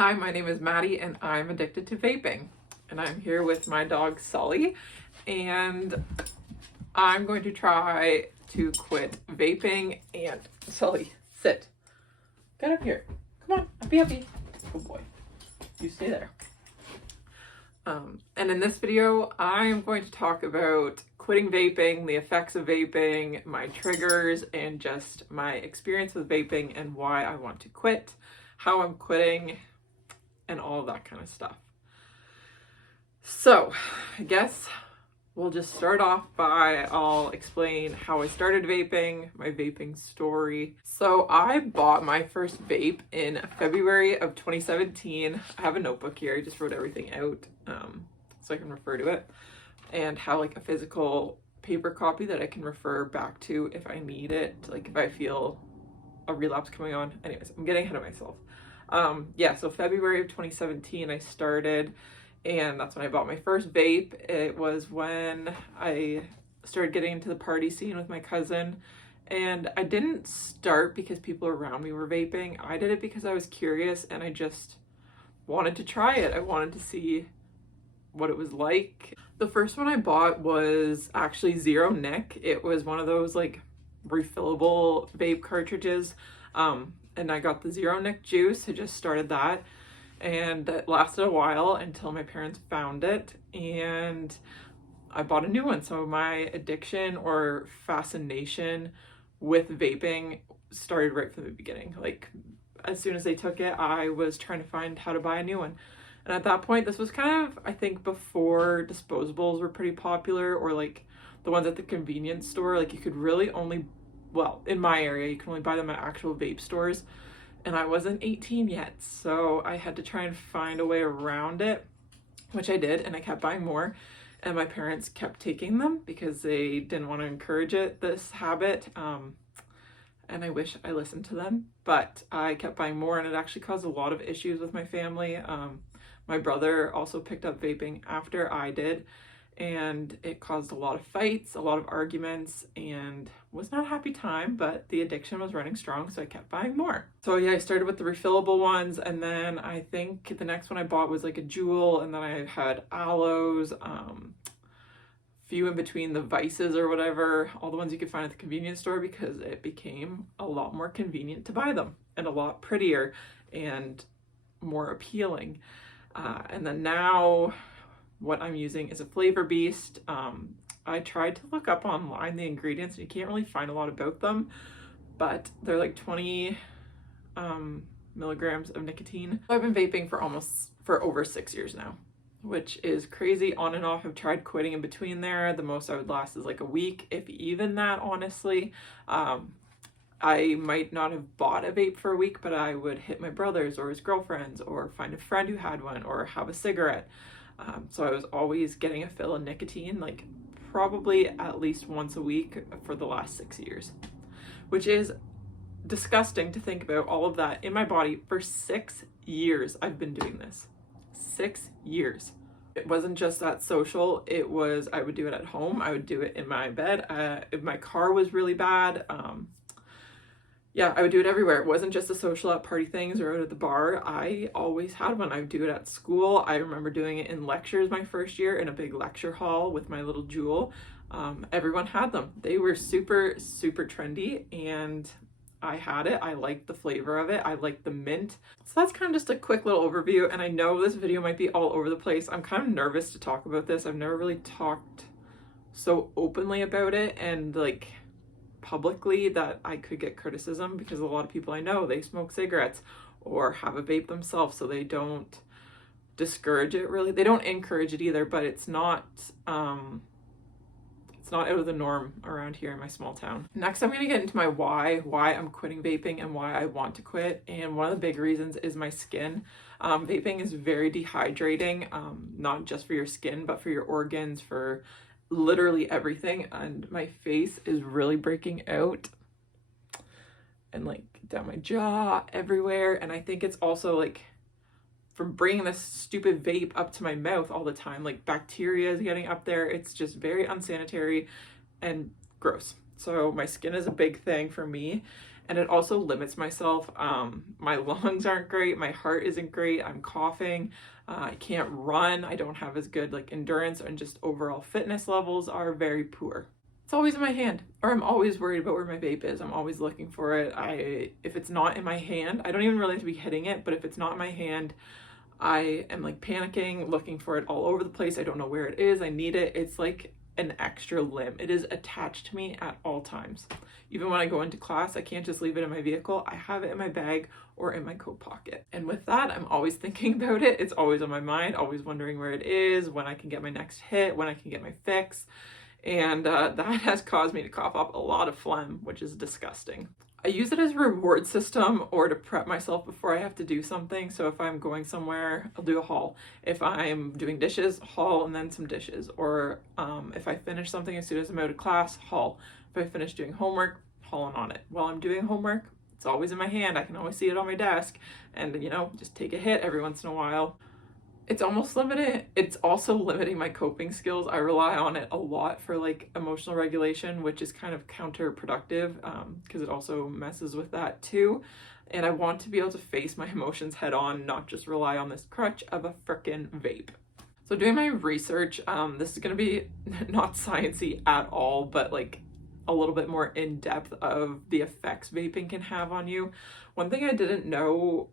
Hi, my name is Maddie and I'm addicted to vaping. And I'm here with my dog Sully, and I'm going to try to quit vaping. And Sully, sit. Get up here. Come on, uppy uppy. Good boy. You stay there. And in this video, I am going to talk about quitting vaping, the effects of vaping, my triggers, and just my experience with vaping and why I want to quit, how I'm quitting, and all of that kind of stuff. So I guess we'll just start off by I'll explain how I started vaping, my vaping story. So I bought my first vape in February of 2017. I have a notebook here. I just wrote everything out so I can refer to it, and have like a physical paper copy that I can refer back to if I need it, like if I feel a relapse coming on. Anyways, I'm getting ahead of myself. So February of 2017 I started, and that's when I bought my first vape. It was when I started getting into the party scene with my cousin, and I didn't start because people around me were vaping. I did it because I was curious and I just wanted to try it. I wanted to see what it was like. The first one I bought was actually Zero Nic. It was one of those like refillable vape cartridges. And I got the Zero Nic juice. I just started that, and it lasted a while until my parents found it and I bought a new one. So my addiction or fascination with vaping started right from the beginning. Like as soon as they took it, I was trying to find how to buy a new one. And at that point, this was kind of, I think, before disposables were pretty popular, or like the ones at the convenience store. Like you could really only, well, in my area, you can only buy them at actual vape stores. And I wasn't 18 yet, so I had to try and find a way around it, which I did, and I kept buying more. And my parents kept taking them because they didn't want to encourage this habit. And I wish I listened to them, but I kept buying more, and it actually caused a lot of issues with my family. My brother also picked up vaping after I did, and it caused a lot of fights, a lot of arguments, and was not a happy time, but the addiction was running strong, so I kept buying more. So yeah, I started with the refillable ones, and then I think the next one I bought was like a Juul, and then I had Aloes, few in between, the Vices or whatever, all the ones you could find at the convenience store, because it became a lot more convenient to buy them and a lot prettier and more appealing. And then now what I'm using is a Flavor Beast. I tried to look up online the ingredients, and you can't really find a lot about them, but they're like 20 milligrams of nicotine. I've been vaping for over 6 years now, which is crazy. On and off, I've tried quitting in between there. The most I would last is like a week, if even that, honestly. I might not have bought a vape for a week, but I would hit my brother's or his girlfriend's, or find a friend who had one, or have a cigarette. So I was always getting a fill of nicotine, like probably at least once a week for the last 6 years, which is disgusting to think about. All of that in my body for 6 years. I've been doing this 6 years. It wasn't just that social. It was, I would do it at home. I would do it in my bed. If my car was really bad, I would do it everywhere. It wasn't just a social at party things or out at the bar. I always had one. I would do it at school. I remember doing it in lectures my first year in a big lecture hall with my little Juul. Everyone had them. They were super, super trendy, and I had it. I liked the flavor of it. I liked the mint. So that's kind of just a quick little overview. And I know this video might be all over the place. I'm kind of nervous to talk about this. I've never really talked so openly about it, and like publicly, that I could get criticism, because a lot of people I know, they smoke cigarettes or have a vape themselves, so they don't discourage it really. They don't encourage it either, but it's not out of the norm around here in my small town. Next, I'm going to get into my why I'm quitting vaping and why I want to quit. And one of the big reasons is my skin. Vaping is very dehydrating, not just for your skin, but for your organs, for literally everything. And my face is really breaking out, and like down my jaw, everywhere. And I think it's also like from bringing this stupid vape up to my mouth all the time, like bacteria is getting up there. It's just very unsanitary and gross. So my skin is a big thing for me, and it also limits myself. My lungs aren't great, my heart isn't great, I'm coughing, I can't run, I don't have as good like endurance, and just overall fitness levels are very poor. It's always in my hand, or I'm always worried about where my vape is. I'm always looking for it. If it's not in my hand, I don't even really have to be hitting it, but if it's not in my hand, I am like panicking, looking for it all over the place. I don't know where it is. I need it. It's like an extra limb. It is attached to me at all times. Even when I go into class, I can't just leave it in my vehicle. I have it in my bag or in my coat pocket. And with that, I'm always thinking about it. It's always on my mind, always wondering where it is, when I can get my next hit, when I can get my fix. And that has caused me to cough up a lot of phlegm, which is disgusting. I use it as a reward system or to prep myself before I have to do something. So if I'm going somewhere, I'll do a haul. If I'm doing dishes, haul and then some dishes. Or if I finish something as soon as I'm out of class, haul. If I finish doing homework, hauling on it. While I'm doing homework, it's always in my hand. I can always see it on my desk and, you know, just take a hit every once in a while. It's almost limited. It's also limiting my coping skills. I rely on it a lot for like emotional regulation, which is kind of counterproductive because it also messes with that too. And I want to be able to face my emotions head on, not just rely on this crutch of a frickin' vape. So doing my research, this is going to be not sciencey at all, but like a little bit more in depth of the effects vaping can have on you. One thing I didn't know,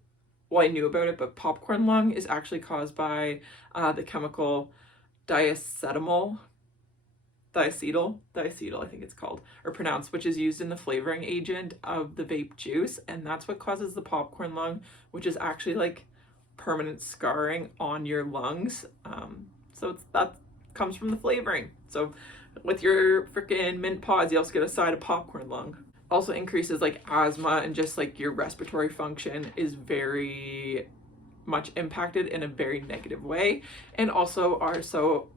well, I knew about it, but popcorn lung is actually caused by the chemical diacetyl, I think it's called, or pronounced, which is used in the flavoring agent of the vape juice. And that's what causes the popcorn lung, which is actually like permanent scarring on your lungs. So that comes from the flavoring. So with your freaking mint pods, you also get a side of popcorn lung. Also increases like asthma, and just like your respiratory function is very much impacted in a very negative way, and also so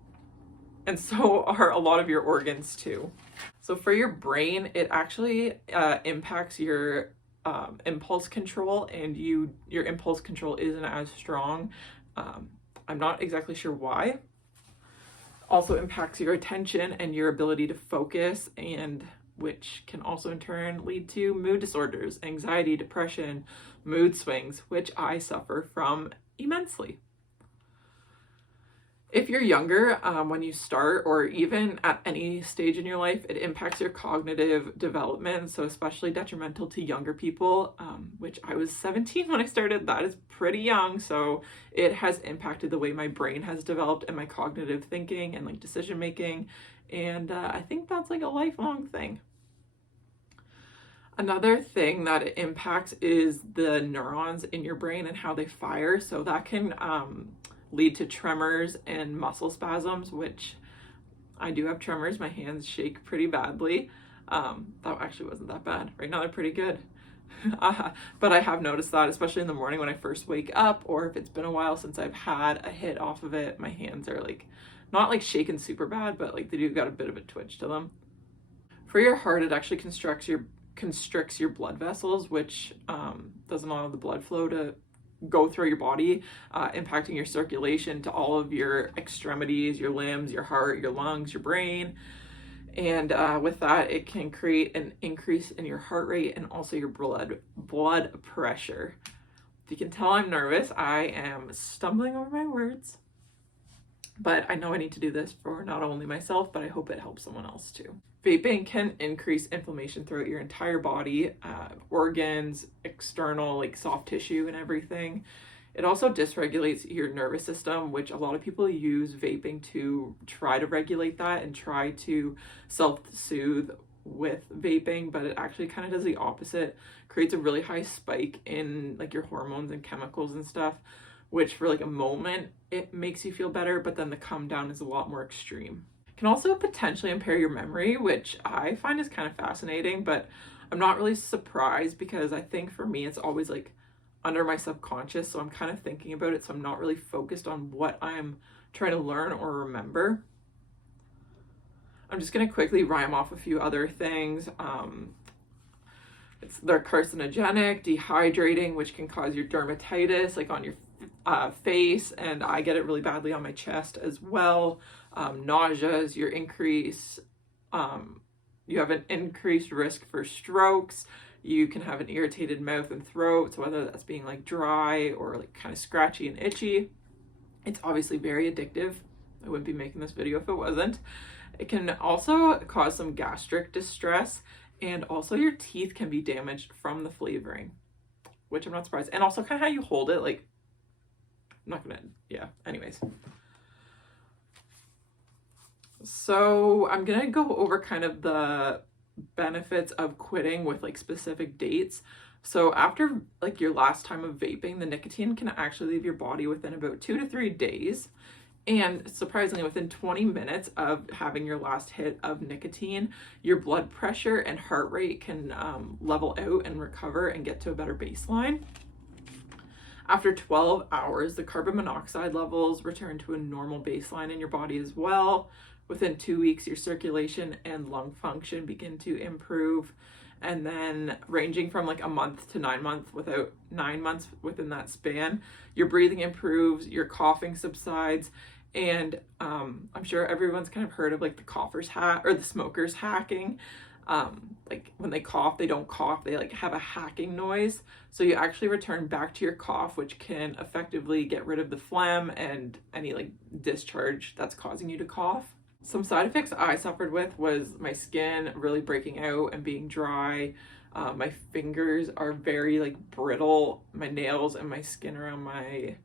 are a lot of your organs too. So for your brain, it actually impacts your impulse control, and your impulse control isn't as strong. I'm not exactly sure why. Also impacts your attention and your ability to focus, and which can also in turn lead to mood disorders, anxiety, depression, mood swings, which I suffer from immensely. If you're younger, when you start, or even at any stage in your life, it impacts your cognitive development, so especially detrimental to younger people, which I was 17 when I started. That is pretty young, so it has impacted the way my brain has developed and my cognitive thinking and like decision making, and I think that's like a lifelong thing. Another thing that it impacts is the neurons in your brain and how they fire. So that can lead to tremors and muscle spasms, which I do have tremors. My hands shake pretty badly. That actually wasn't that bad. Right now they're pretty good. But I have noticed that, especially in the morning when I first wake up, or if it's been a while since I've had a hit off of it, my hands are like, not like shaking super bad, but like they do got a bit of a twitch to them. For your heart, it actually constricts your blood vessels, which doesn't allow the blood flow to go through your body, impacting your circulation to all of your extremities, your limbs, your heart, your lungs, your brain. And with that, it can create an increase in your heart rate and also your blood pressure. If you can tell I'm nervous, I am stumbling over my words, but I know I need to do this for not only myself, but I hope it helps someone else too. Vaping can increase inflammation throughout your entire body, organs, external, like soft tissue and everything. It also dysregulates your nervous system, which a lot of people use vaping to try to regulate that and try to self-soothe with vaping, but it actually kind of does the opposite, creates a really high spike in like your hormones and chemicals and stuff, which for like a moment, it makes you feel better, but then the come down is a lot more extreme. Can also potentially impair your memory, which I find is kind of fascinating, but I'm not really surprised because I think for me, it's always like under my subconscious. So I'm kind of thinking about it. So I'm not really focused on what I'm trying to learn or remember. I'm just going to quickly rhyme off a few other things. They're carcinogenic, dehydrating, which can cause your dermatitis, like on your face, and I get it really badly on my chest as well. Nauseas, you have an increased risk for strokes, You can have an irritated mouth and throat, so whether that's being like dry or like kind of scratchy and itchy. It's obviously very addictive. I wouldn't be making this video if it wasn't. It can also cause some gastric distress, and also your teeth can be damaged from the flavoring, which I'm not surprised. And also kind of how you hold it, like, I'm not gonna, yeah, anyways. So I'm gonna go over kind of the benefits of quitting with like specific dates. So after like your last time of vaping, the nicotine can actually leave your body within about 2 to 3 days. And surprisingly, within 20 minutes of having your last hit of nicotine, your blood pressure and heart rate can level out and recover and get to a better baseline. After 12 hours, the carbon monoxide levels return to a normal baseline in your body as well. Within 2 weeks, your circulation and lung function begin to improve. And then ranging from like a month to 9 months, 9 months within that span, your breathing improves, your coughing subsides, and I'm sure everyone's kind of heard of like the coughers hack or the smokers hacking. Like when they cough, they don't cough, they like have a hacking noise. So you actually return back to your cough, which can effectively get rid of the phlegm and any like discharge that's causing you to cough. Some side effects I suffered with was my skin really breaking out and being dry. My fingers are very like brittle. My nails and my skin around my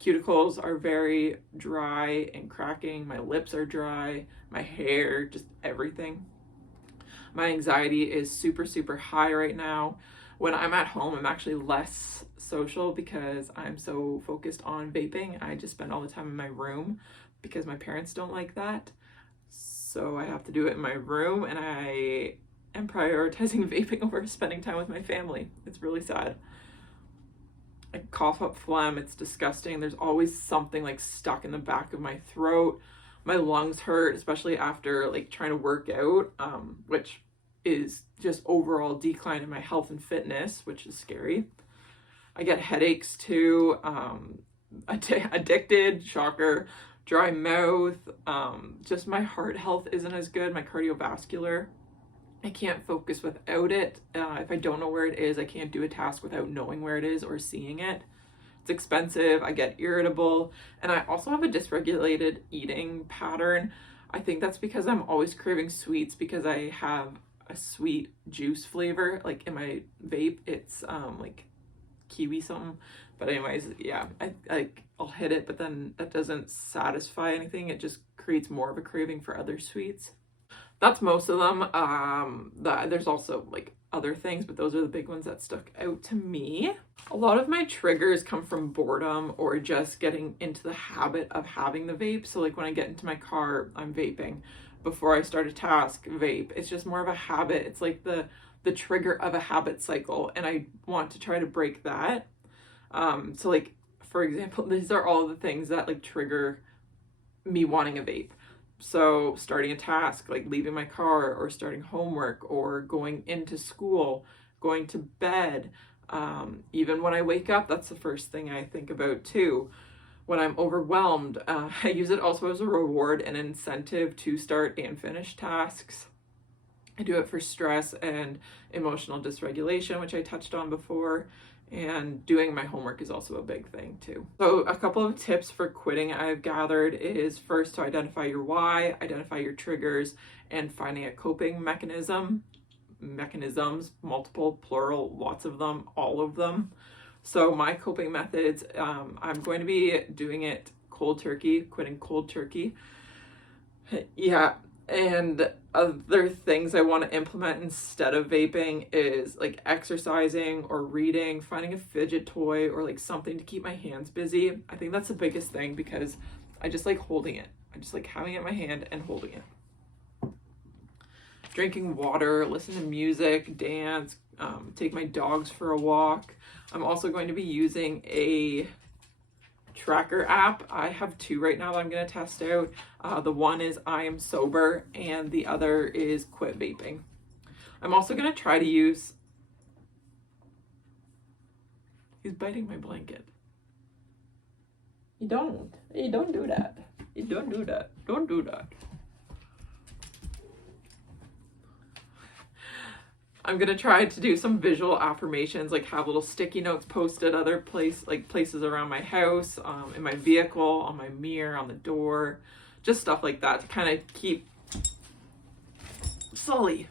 cuticles are very dry and cracking. My lips are dry. My hair, just everything. My anxiety is super, super high right now. When I'm at home, I'm actually less social because I'm so focused on vaping. I just spend all the time in my room because my parents don't like that. So I have to do it in my room, and I am prioritizing vaping over spending time with my family. It's really sad. I cough up phlegm. It's disgusting. There's always something like stuck in the back of my throat. My lungs hurt, especially after like trying to work out, which is just overall decline in my health and fitness, which is scary. I get headaches too, addicted, shocker. Dry mouth, just my heart health isn't as good, my cardiovascular. I can't focus without it. If I don't know where it is, I can't do a task without knowing where it is or seeing it. It's expensive, I get irritable, and I also have a dysregulated eating pattern. I think that's because I'm always craving sweets because I have a sweet juice flavor. Like in my vape, it's like kiwi something. But anyways, yeah, I'll hit it, but then that doesn't satisfy anything. It just creates more of a craving for other sweets. That's most of them. There's also like other things, but those are the big ones that stuck out to me. A lot of my triggers come from boredom or just getting into the habit of having the vape. So like when I get into my car, I'm vaping. Before I start a task, vape. It's just more of a habit. It's like the trigger of a habit cycle, and I want to try to break that. So like, for example, these are all the things that like trigger me wanting a vape. So starting a task, like leaving my car or starting homework or going into school, going to bed. Even when I wake up, that's the first thing I think about too. When I'm overwhelmed, I use it also as a reward and incentive to start and finish tasks. I do it for stress and emotional dysregulation, which I touched on before. And doing my homework is also a big thing too. So a couple of tips for quitting I've gathered is first to identify your why, identify your triggers, and finding a coping mechanisms, multiple, plural, lots of them, all of them. So my coping methods, I'm going to be doing it cold turkey, quitting cold turkey. Yeah. And other things I want to implement instead of vaping is like exercising or reading, finding a fidget toy or like something to keep my hands busy. I think that's the biggest thing because I just like holding it. I just like having it in my hand and holding it. Drinking water, listen to music, dance, take my dogs for a walk. I'm also going to be using a tracker app. I have 2 right now that I'm going to test out. The one is I Am Sober and the other is Quit Vaping. I'm also going to try to use... He's biting my blanket. You don't do that. You don't do that. Don't do that. I'm gonna try to do some visual affirmations, like have little sticky notes posted other places around my house, in my vehicle, on my mirror, on the door, just stuff like that to kind of keep Sully.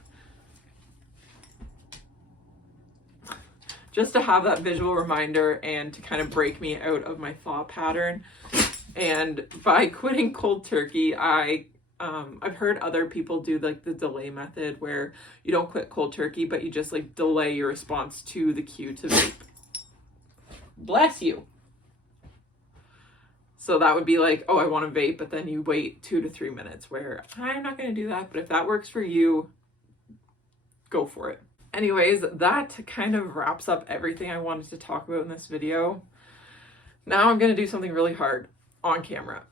Just to have that visual reminder and to kind of break me out of my thought pattern. And by quitting cold turkey, I've heard other people do like the delay method where you don't quit cold turkey, but you just like delay your response to the cue to vape. Bless you. So that would be like, oh, I want to vape, but then you wait 2 to 3 minutes, where I'm not going to do that. But if that works for you, go for it. Anyways, that kind of wraps up everything I wanted to talk about in this video. Now I'm going to do something really hard on camera.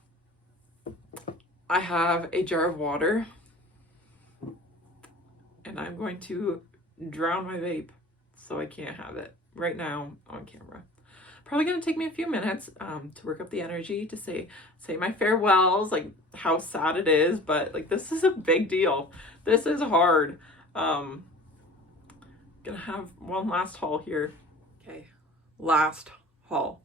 I have a jar of water and I'm going to drown my vape so I can't have it right now on camera. Probably going to take me a few minutes to work up the energy to say my farewells, like how sad it is, but like this is a big deal. This is hard. Gonna have one last haul here. Okay, last haul.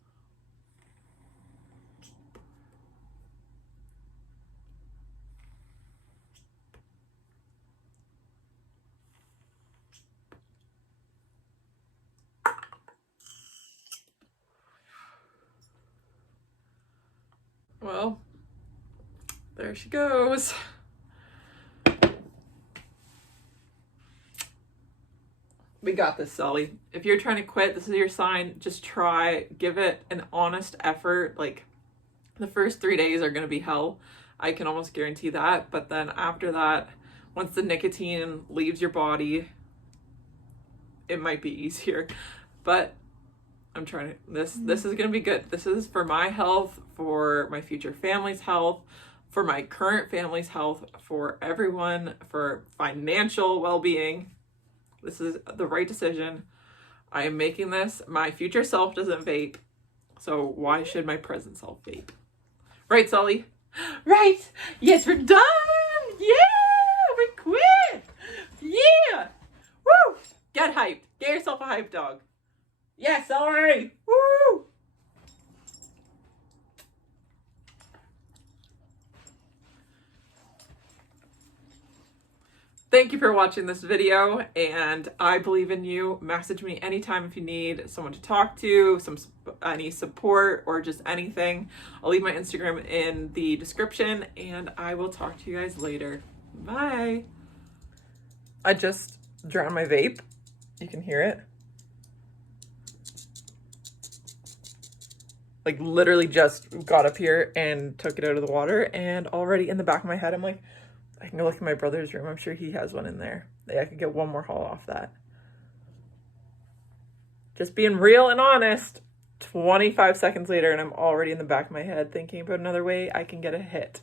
Well, there she goes. We got this, Sully. If you're trying to quit, this is your sign. Just try, give it an honest effort. Like, the first 3 days are going to be hell. I can almost guarantee that. But then after that, once the nicotine leaves your body, it might be easier. But I'm trying to, this is going to be good. This is for my health, for my future family's health, for my current family's health, for everyone, for financial well-being. This is the right decision. I am making this. My future self doesn't vape, so why should my present self vape? Right, Sully? Right! Yes, we're done! Yeah! We quit! Yeah! Woo! Get hyped. Get yourself a hype dog. Yes, Sully! Woo! Thank you for watching this video, and I believe in you. Message me anytime if you need someone to talk to, any support, or just anything. I'll leave my Instagram in the description, and I will talk to you guys later. Bye. I just drowned my vape. You can hear it. Like literally just got up here and took it out of the water, and already in the back of my head, I'm like, I can go look in my brother's room. I'm sure he has one in there. I could get one more haul off that. Just being real and honest. 25 seconds later and I'm already in the back of my head thinking about another way I can get a hit.